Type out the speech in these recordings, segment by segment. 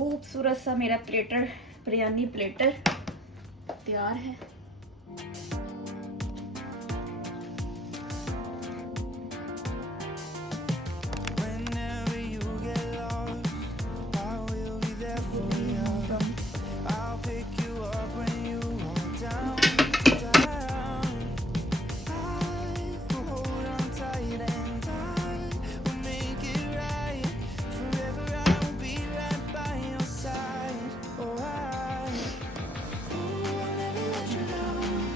खूबसूरत सा मेरा प्लेटर, बिरयानी प्लेटर तैयार है।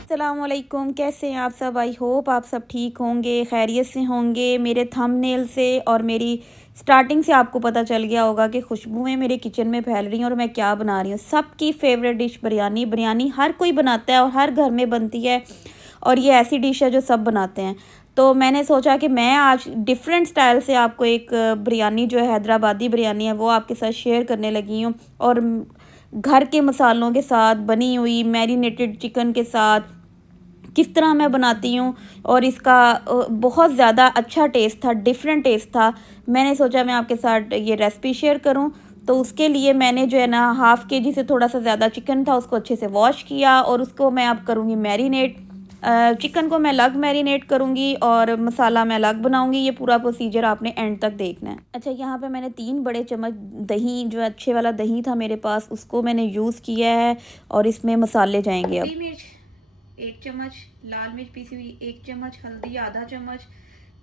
अस्सलामुअलैकुम, कैसे हैं आप सब? आई होप आप सब ठीक होंगे, खैरियत से होंगे। मेरे थंबनेल से और मेरी स्टार्टिंग से आपको पता चल गया होगा कि खुशबुएं मेरे किचन में फैल रही हैं और मैं क्या बना रही हूँ। सबकी फेवरेट डिश बिरयानी। बिरयानी हर कोई बनाता है और हर घर में बनती है, और ये ऐसी डिश है जो सब बनाते हैं। तो मैंने सोचा कि मैं आज डिफरेंट स्टाइल से आपको एक बिरयानी जो है हैदराबादी बिरयानी है वो आपके साथ शेयर करने लगी हूँ, और घर के मसालों के साथ बनी हुई मैरिनेटेड चिकन के साथ किस तरह मैं बनाती हूँ। और इसका बहुत ज़्यादा अच्छा टेस्ट था, डिफरेंट टेस्ट था। मैंने सोचा मैं आपके साथ ये रेसिपी शेयर करूँ। तो उसके लिए मैंने जो है ना हाफ़ केजी से थोड़ा सा ज़्यादा चिकन था, उसको अच्छे से वॉश किया और उसको मैं अब करूँगी मैरिनेट। चिकन को मैं अलग मैरिनेट करूँगी और मसाला मैं अलग बनाऊँगी। ये पूरा प्रोसीजर आपने एंड तक देखना है। अच्छा, यहाँ पे मैंने 3 बड़े चम्मच दही, जो अच्छे वाला दही था मेरे पास, उसको मैंने यूज़ किया है और इसमें मसाले जाएंगे। अब मिर्च 1 चम्मच, लाल मिर्च पीसी हुई 1 चम्मच, हल्दी आधा चम्मच,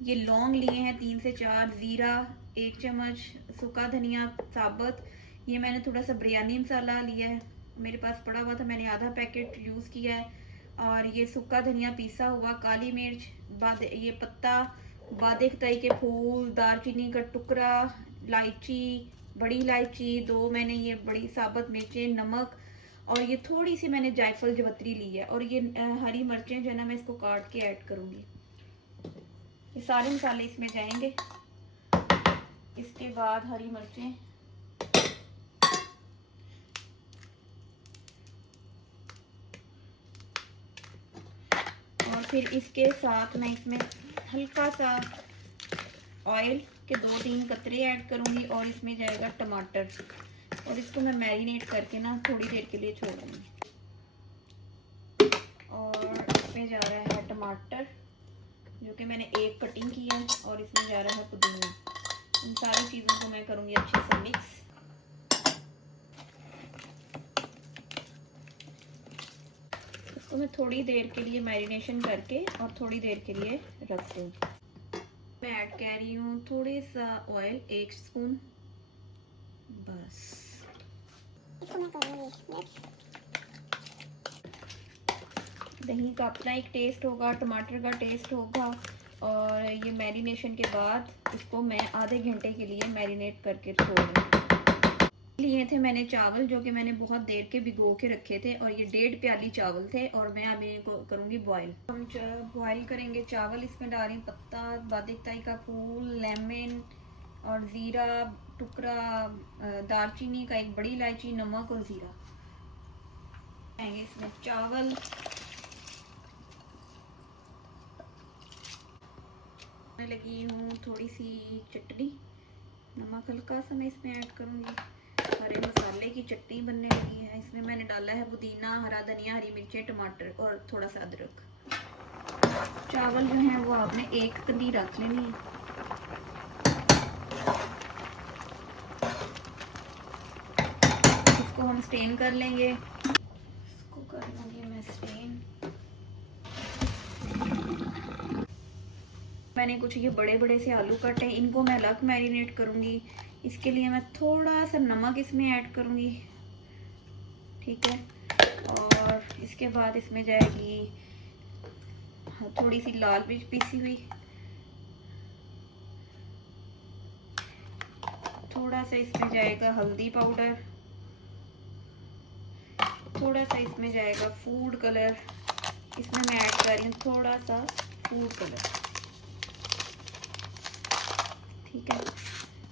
ये लौंग लिए हैं 3 से 4, ज़ीरा 1 चम्मच, सूखा धनिया साबुत, ये मैंने थोड़ा सा बिरयानी मसाला लिया है, मेरे पास पड़ा हुआ था, मैंने आधा पैकेट यूज़ किया है। और ये सूखा धनिया पीसा हुआ, काली मिर्च, ये पत्ता, बादिक-तई के फूल, दालचीनी का टुकड़ा, इलायची, बड़ी इलायची 2, मैंने ये बड़ी साबुत मिर्चें, नमक, और ये थोड़ी सी मैंने जायफल जवत्री ली है। और ये हरी मिर्चें जो है ना मैं इसको काट के ऐड करूँगी। ये सारे मसाले इसमें जाएंगे। इसके बाद हरी मिर्चें, और फिर इसके साथ मैं इसमें हल्का सा ऑयल के 2-3 कतरे ऐड करूँगी, और इसमें जाएगा टमाटर, और इसको मैं मैरिनेट करके ना थोड़ी देर के लिए छोड़ूंगी। और इसमें जा रहा है टमाटर, जो कि मैंने 1 कटिंग की है, और इसमें जा रहा है पुदीना। इन सारी चीज़ों को मैं करूँगी अच्छे से मिक्स। इसको मैं थोड़ी देर के लिए मैरिनेशन करके और थोड़ी देर के लिए रख दूँगी। मैं ऐड कर रही हूँ थोड़ी सा ऑयल, 1 स्पून बस। इसको मैं करूँगी मिक्स। दही का अपना एक टेस्ट होगा, टमाटर का टेस्ट होगा, और ये मैरिनेशन के बाद इसको मैं आधे घंटे के लिए मैरिनेट करके छोड़ दूँगी। लिए थे मैंने चावल, जो कि मैंने बहुत देर के भिगो के रखे थे, और ये 1.5 प्याली चावल थे, और मैं अभी इनको करूँगी बॉईल। हम बॉईल करेंगे चावल। इसमें डाल रही पत्ता, बादिक-ताई का फूल, लेमन और ज़ीरा टुकड़ा, दालचीनी का 1 बड़ी इलायची, नमक और ज़ीरा। आएंगे इसमें चावल, मैं लगी हूँ थोड़ी सी चटनी, नमक हल्का सा मैं इसमें ऐड करूँगी। हरे मसाले की चटनी बनने लगी है। इसमें मैंने डाला है पुदीना, हरा धनिया, हरी मिर्चें, टमाटर और थोड़ा सा अदरक। चावल जो है वो आपने 1 कली रख लेनी है। इसको हम स्टेन कर लेंगे। इसको कर लूँगी मैं स्टेन। मैंने कुछ ये बड़े बड़े से आलू कटे, इनको मैं अलग मैरिनेट करूँगी। इसके लिए मैं थोड़ा सा नमक इसमें ऐड करूँगी, ठीक है। और इसके बाद इसमें जाएगी थोड़ी सी लाल मिर्च पीसी हुई, थोड़ा सा इसमें जाएगा हल्दी पाउडर, थोड़ा सा इसमें जाएगा फूड कलर, इसमें मैं ऐड कर रही हूँ थोड़ा सा फूड कलर, ठीक है।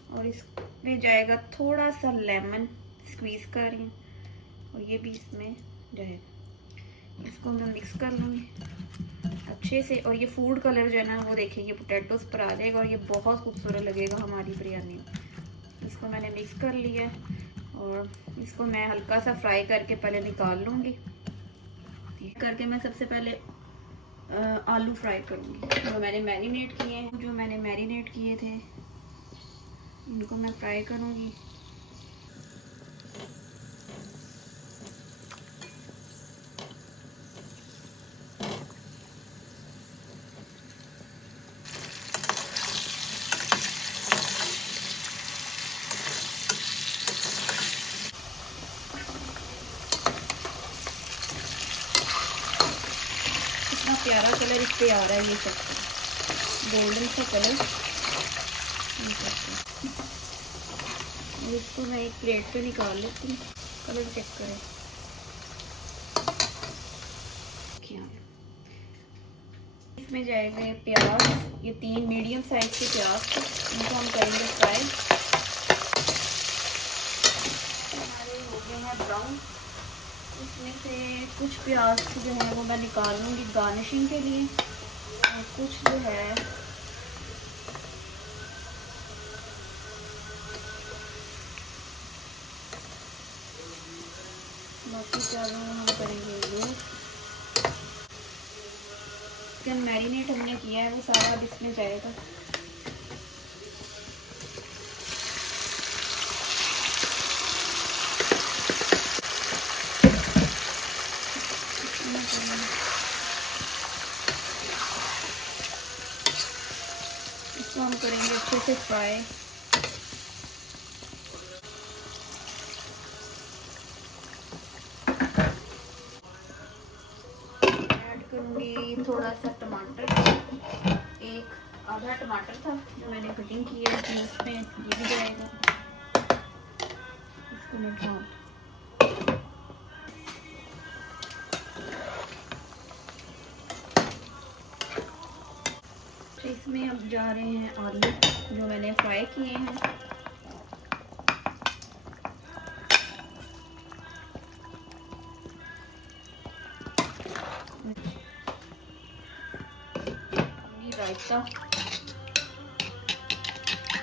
और इसमें जाएगा थोड़ा सा लेमन स्क्वीज कर रही हूँ, और ये भी इसमें जाएगा। इसको मैं मिक्स कर लूँगी अच्छे से। और ये फूड कलर जो है ना वो देखिए ये पोटैटोज पर आ जाएगा, और ये बहुत खूबसूरत लगेगा हमारी बिरयानी में। इसको मैंने मिक्स कर लिया, और इसको मैं हल्का सा फ्राई करके पहले निकाल लूँगी। करके मैं सबसे पहले आलू फ्राई करूँगी जो मैंने मैरिनेट किए थे, इनको मैं फ्राई करूँगी। इतना प्यारा कलर इस पे आ रहा है, ये सब गोल्डन सा कलर। और इसको मैं एक प्लेट पे निकाल लेती हूँ। कलर चेक करें। इसमें जाएंगे प्याज, ये 3 मीडियम साइज के प्याज थे, इनको हम करेंगे फ्राई। हमारे हो गए हैं ब्राउन। इसमें से कुछ प्याज जो है वो मैं निकाल लूँगी गार्निशिंग के लिए, और कुछ जो है बाकी प्याजों हम करेंगे यूज। चिकन मैरिनेट हमने किया है वो सारा अब इसमें जाएगा। इसको हम करेंगे अच्छे से फ्राई। ऐड करूँगी थोड़ा सा टमाटर, एक आधा टमाटर था जो मैंने कटिंग की है, उसमें ये भी जाएगा। इसको मैं ढाँप, इसमें अब जा रहे हैं आलू जो मैंने फ्राई किए हैं। रायता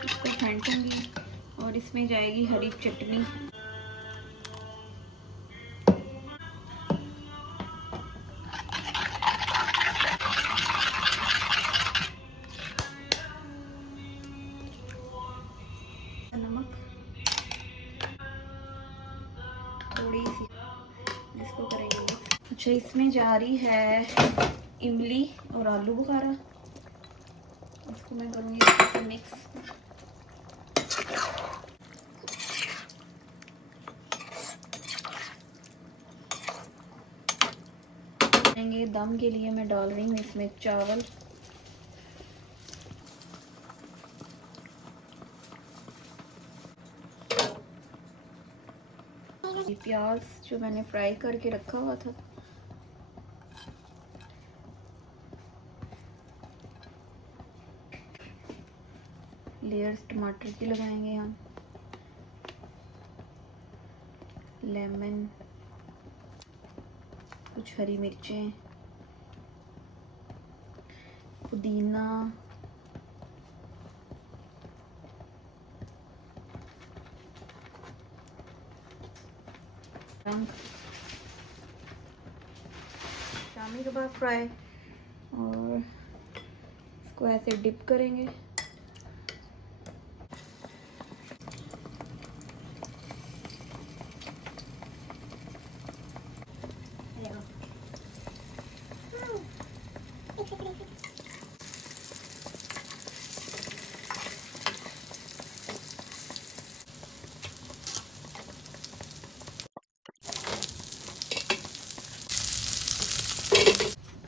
इसको फेंटूंगी और इसमें जाएगी हरी चटनी। नमक थोड़ी सी, इसको करेंगे। अच्छा, इसमें जा रही है इमली और आलू बुखारा, इसको मैं करूँगी मिक्स। दम के लिए मैं डाल रही हूँ इसमें चावल। प्याज जो मैंने फ्राई करके रखा हुआ था, लेयर्स टमाटर की लगाएंगे हम, लेमन, कुछ हरी मिर्चें, पुदीना, शामी कबाब फ्राई, और इसको ऐसे डिप करेंगे।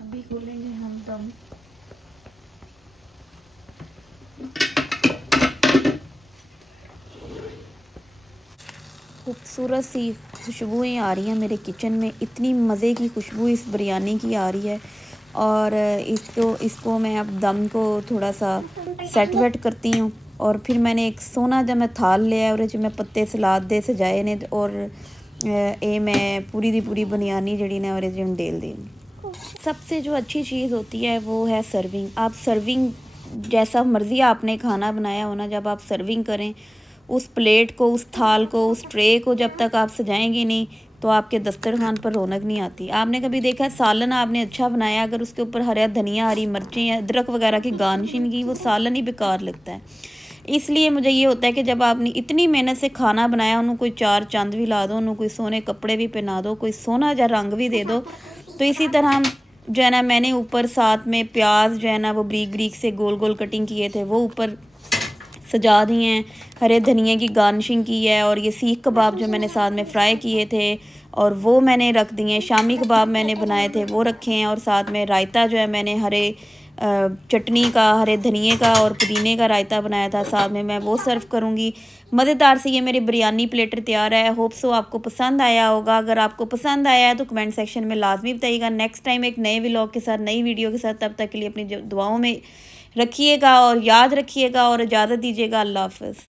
अभी खोलेंगे हम दम। खूबसूरत सी खुशबुएं आ रही हैं मेरे किचन में, इतनी मज़े की खुशबू इस बिरयानी की आ रही है। और इसको मैं अब दम को थोड़ा सा सेट वेट करती हूँ, और फिर मैंने एक सोना जब मैं थाल लिया और मैं पत्ते सलाद दे सजाए ने, और ये मैं पूरी दी पूरी बिरयानी जड़ी ने और डेल देनी। सबसे जो अच्छी चीज़ होती है वो है सर्विंग। आप सर्विंग जैसा मर्ज़ी आपने खाना बनाया हो ना, जब आप सर्विंग करें उस प्लेट को, उस थाल को, उस ट्रे को जब तक आप सजाएंगी नहीं तो आपके दस्तरखान पर रौनक नहीं आती। आपने कभी देखा है सालन आपने अच्छा बनाया, अगर उसके ऊपर हरा धनिया, हरी मिर्चें, अदरक वगैरह की गार्निशिंग की, वो सालन ही बेकार लगता है। इसलिए मुझे ये होता है कि जब आपने इतनी मेहनत से खाना बनाया, उन्होंने कोई चार चंद भी ला दो, उन्होंने कोई सोने कपड़े भी पहना दो, कोई सोना या रंग भी दे दो। तो इसी तरह हम जो है ना, मैंने ऊपर साथ में प्याज जो है ना वो ब्रीक ब्रीक से गोल गोल कटिंग किए थे, वो ऊपर सजा दिए हैं, हरे धनिए की गार्निशिंग की है, और ये सीख कबाब जो मैंने साथ में फ्राई किए थे और वो मैंने रख दिए। शामी कबाब मैंने बनाए थे वो रखे हैं, और साथ में रायता जो है मैंने हरे चटनी का, हरे धनिए का और पुदीने का रायता बनाया था, साथ में मैं वो सर्व करूँगी। मज़ेदार से ये मेरी बिरयानी प्लेटर तैयार है। होप सो आपको पसंद आया होगा। अगर आपको पसंद आया है तो कमेंट सेक्शन में लाजमी बताइएगा। नेक्स्ट टाइम एक नए व्लॉग के साथ, नई वीडियो के साथ, तब तक के लिए अपनी दुआओं में रखिएगा और याद रखिएगा और इजाज़त दीजिएगा। अल्लाह हाफ़िज़।